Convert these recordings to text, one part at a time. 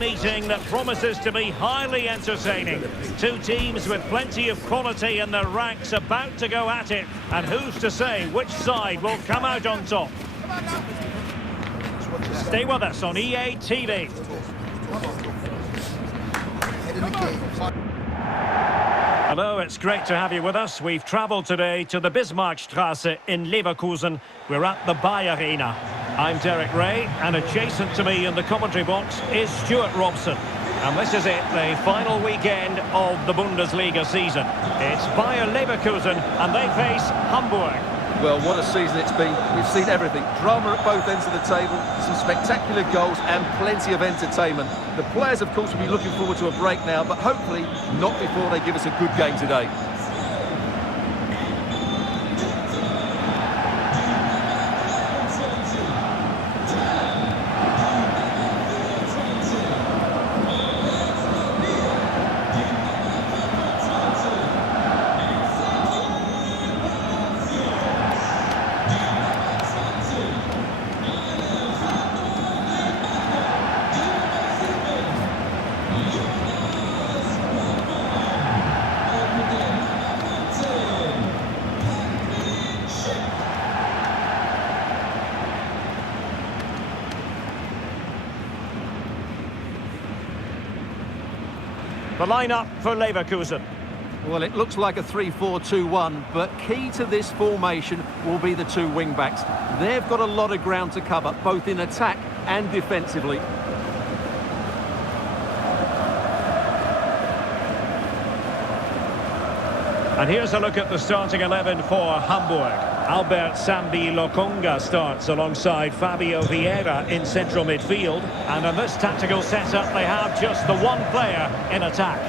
Meeting that promises to be highly entertaining. Two teams with plenty of quality in their ranks about to go at it. And who's to say which side will come out on top? Stay with us on EA TV. Hello, it's great to have you with us. We've travelled today to the Bismarckstraße in Leverkusen. We're at the Bayer Arena. I'm Derek Ray, and adjacent to me in the commentary box is Stuart Robson. And this is it, the final weekend of the Bundesliga season. It's Bayer Leverkusen, and they face Hamburg. Well, what a season it's been. We've seen everything. Drama at both ends of the table, some spectacular goals and plenty of entertainment. The players, of course, will be looking forward to a break now, but hopefully not before they give us a good game today. The lineup for Leverkusen. Well, it looks like a 3-4-2-1, but key to this formation will be the two wing-backs. They've got a lot of ground to cover, both in attack and defensively. And here's a look at the starting 11 for Hamburg. Albert Sambi Lokonga starts alongside Fabio Vieira in central midfield. And in this tactical setup, they have just the one player in attack.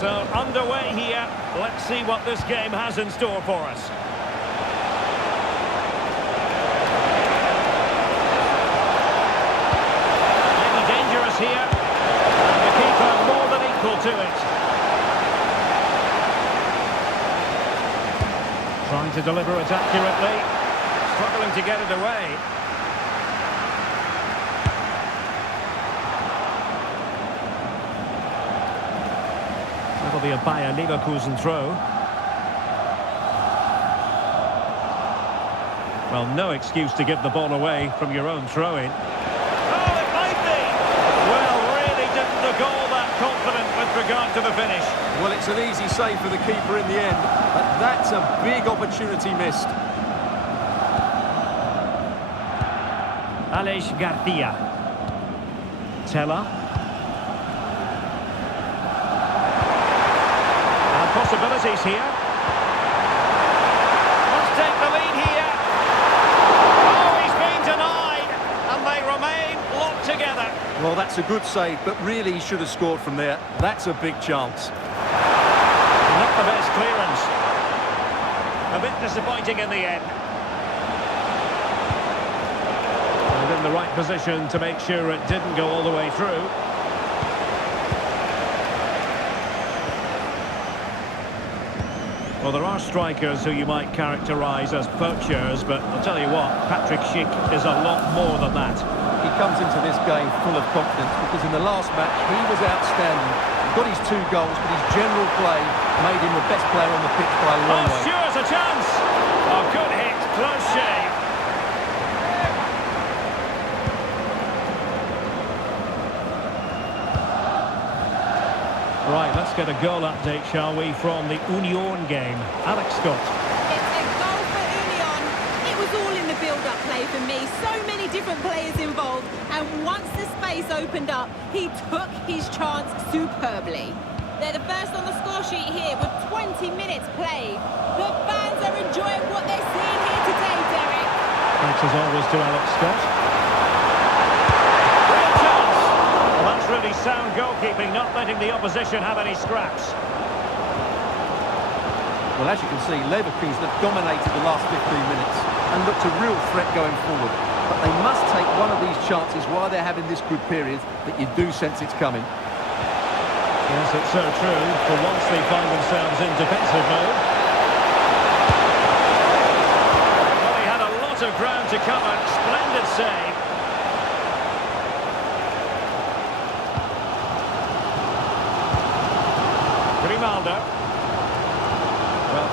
So underway here. Let's see what this game has in store for us. Here, and the keeper more than equal to it. Trying to deliver it accurately, struggling to get it away. That'll be a Bayer Leverkusen throw. Well, no excuse to give the ball away from your own throw-in. Goal that confident with regard to the finish. Well, it's an easy save for the keeper in the end, but that's a big opportunity missed. Aleix Garcia. Teller. And possibilities here. Let's take the lead here. Oh, he's been denied, and they remain locked together. Well, that's a good save, but really he should have scored from there. That's a big chance. Not the best clearance. A bit disappointing in the end. And in the right position to make sure it didn't go all the way through. Well, there are strikers who you might characterise as poachers, but I'll tell you what, Patrick Schick is a lot more than that. He comes into this game full of confidence because in the last match he was outstanding. He got his 2 goals, but his general play made him the best player on the pitch by a long way. Stewart's a chance! Oh, good hit, close shave. Right, let's get a goal update, shall we, from the Union game. Alex Scott. It's a goal for Union. It was all in the build-up play for me. So many different players involved, and once the space opened up, he took his chance superbly. They're the first on the score sheet here with 20 minutes played. The fans are enjoying what they're seeing here today, Derek. Thanks as always to Alex Scott. Real chance! Well, that's really sound goalkeeping, not letting the opposition have any scraps. Well, as you can see, Leverkusen have dominated the last 15 minutes and looked a real threat going forward. But they must take one of these chances while they're having this good period that you do sense it's coming. Yes, it's so true. For once they find themselves in defensive mode.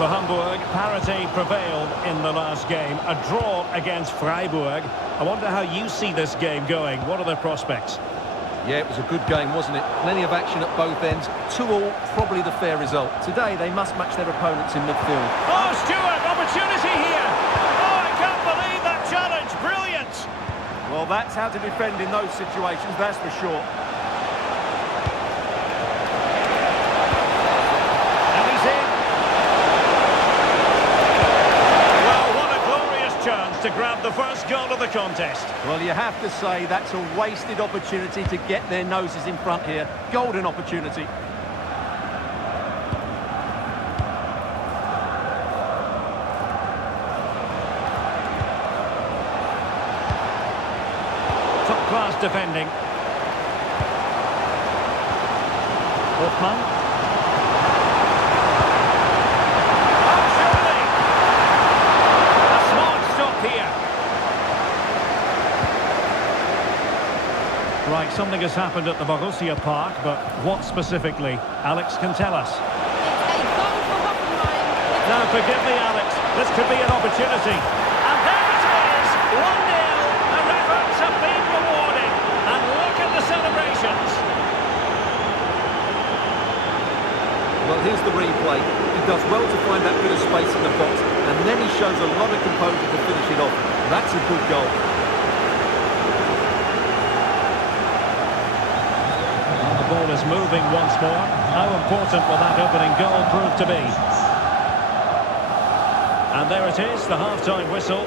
for Hamburg. Parity prevailed in the last game. A draw against Freiburg. I wonder how you see this game going. What are the prospects? Yeah, it was a good game, wasn't it? Plenty of action at both ends. 2-2, probably the fair result. Today, they must match their opponents in midfield. Oh, Stewart, opportunity here. Oh, I can't believe that challenge. Brilliant. Well, that's how to defend in those situations, that's for sure. And he's in. Well, what a glorious chance to grab the first goal of the contest. Well, you have to say that's a wasted opportunity to get their noses in front here. Golden opportunity. Top-class defending. Hoffmann. Oh, surely! A smart stop here. Right, something has happened at the Borussia Park, but what specifically? Alex can tell us. It's a goal for Hoffenheim. Now, forgive me, Alex. This could be an opportunity. And there it is! 1-0. Their efforts have been rewarded. And look at the celebrations. Well, here's the replay. He does well to find that bit of space in the box, and then he shows a lot of composure to finish it off. That's a good goal. Well, the ball is moving once more. How important will that opening goal prove to be? And there it is, the half-time whistle.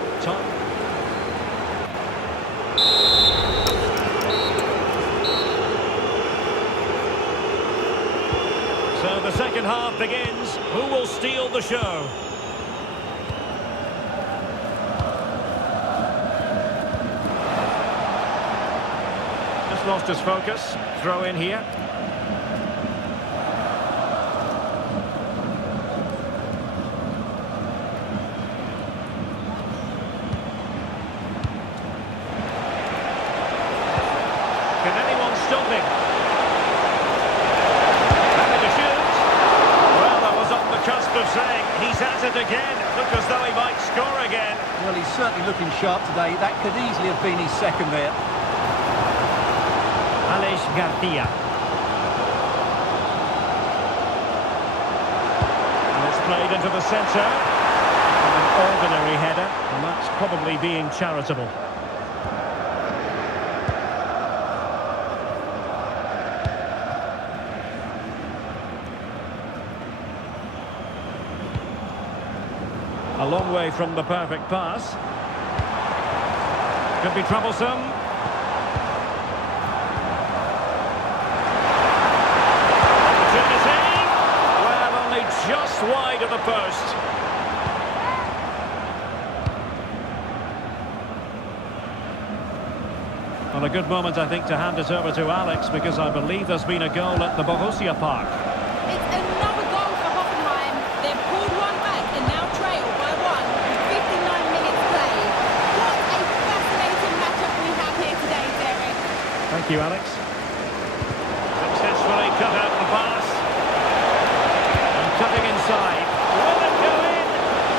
So the second half begins. Who will steal the show? Just lost his focus. Throw in here. Can anyone stop him? Having to shoot. Well, I was on the cusp of saying he's at it again. Look as though he might score again. Well, he's certainly looking sharp today. That could easily have been his second there. Alex Garcia. And it's played into the centre. An ordinary header, and that's probably being charitable. A long way from the perfect pass. Could be troublesome. Opportunity. Well, only just wide of the post. Well, a good moment, I think, to hand it over to Alex, because I believe there's been a goal at the Borussia Park. It's another goal for Hoffenheim. They've pulled one back and now trail by one with 59 minutes played. What a fascinating matchup we have here today, Derek. Thank you, Alex. Successfully cut out the pass. And cutting inside. Will it go in?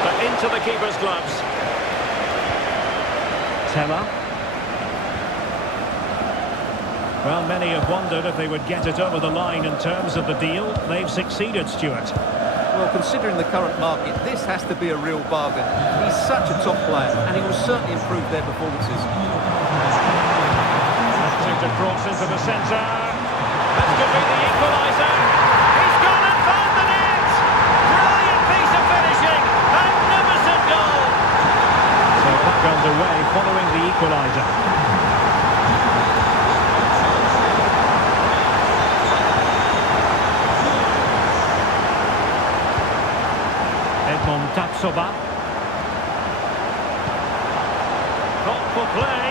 But into the keeper's gloves. Teller. Well, many have wondered if they would get it over the line in terms of the deal. They've succeeded, Stuart. Well, considering the current market, this has to be a real bargain. He's such a top player, and he will certainly improve their performances. Attempted cross into the centre. This could be the equaliser. He's gone and found the net! Brilliant piece of finishing! Magnificent goal! So back underway following the equaliser. Tapsoba. Thoughtful play.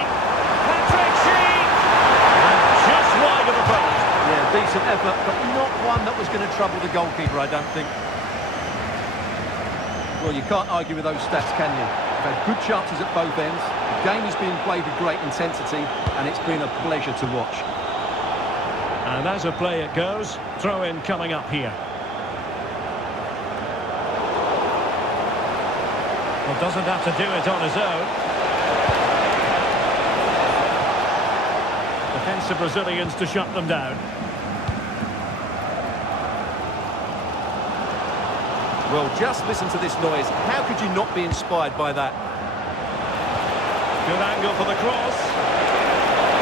Patrick Sheik! And just wide of the post. Yeah, decent effort, but not one that was going to trouble the goalkeeper, I don't think. Well, you can't argue with those stats, can you? They've had good chances at both ends. The game is being played with great intensity, and it's been a pleasure to watch. And as a play it goes, throw in coming up here. Well, doesn't have to do it on his own. Defensive Brazilians to shut them down. Well, just listen to this noise. How could you not be inspired by that? Good angle for the cross.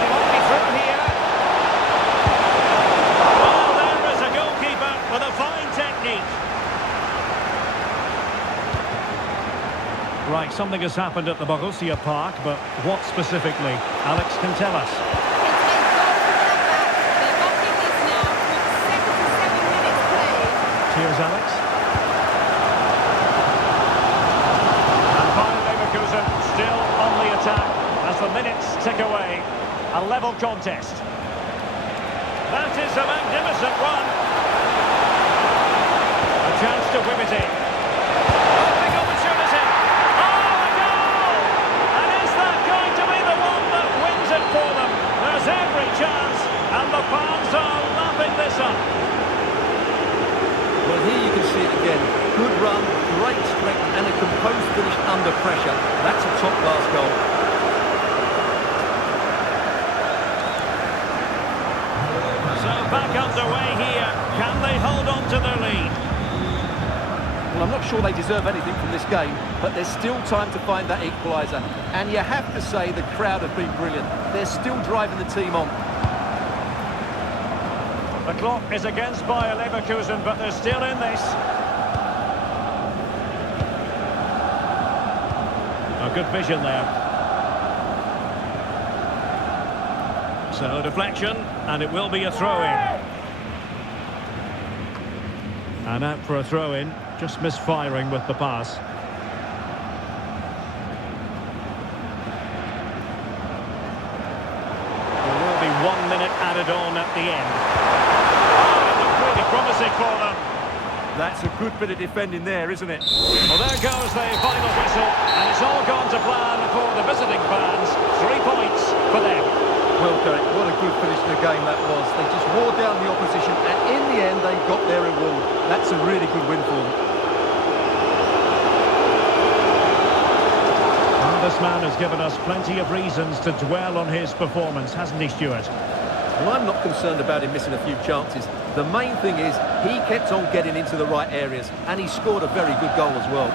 He might be through here. Well, there is a goalkeeper with a fine technique. Right, something has happened at the Borussia Park, but what specifically? Alex can tell us. It's a goal from the back. They're backing this now with 7 minutes played. Cheers, Alex. And Bayer Leverkusen still on the attack as the minutes tick away. A level contest. That is a magnificent one. A chance to whip it in. Oh, big opportunity. Oh, a goal! And is that going to be the one that wins it for them? There's every chance, and the fans are lapping this up. Well, here you can see it again. Good run, great strength, and a composed finish under pressure. That's a top-class goal. So back underway here. Can they hold on to their lead? Well, I'm not sure they deserve anything from this game, but there's still time to find that equaliser. And you have to say the crowd have been brilliant. They're still driving the team on. The clock is against Bayer Leverkusen, but they're still in this. A good vision there. So, deflection, and it will be a throw-in. And out for a throw-in, just misfiring with the pass. There will be 1 minute added on at the end. Oh, it looked really promising for them. That's a good bit of defending there, isn't it? Well, there goes the final whistle, and it's all gone to plan for the visiting fans. 3 points for them. Well, Derek, what a good finish to the game that was. They just wore down the opposition, and in the end, they got their reward. That's a really good win for them. Well, this man has given us plenty of reasons to dwell on his performance, hasn't he, Stuart? Well, I'm not concerned about him missing a few chances. The main thing is he kept on getting into the right areas, and he scored a very good goal as well.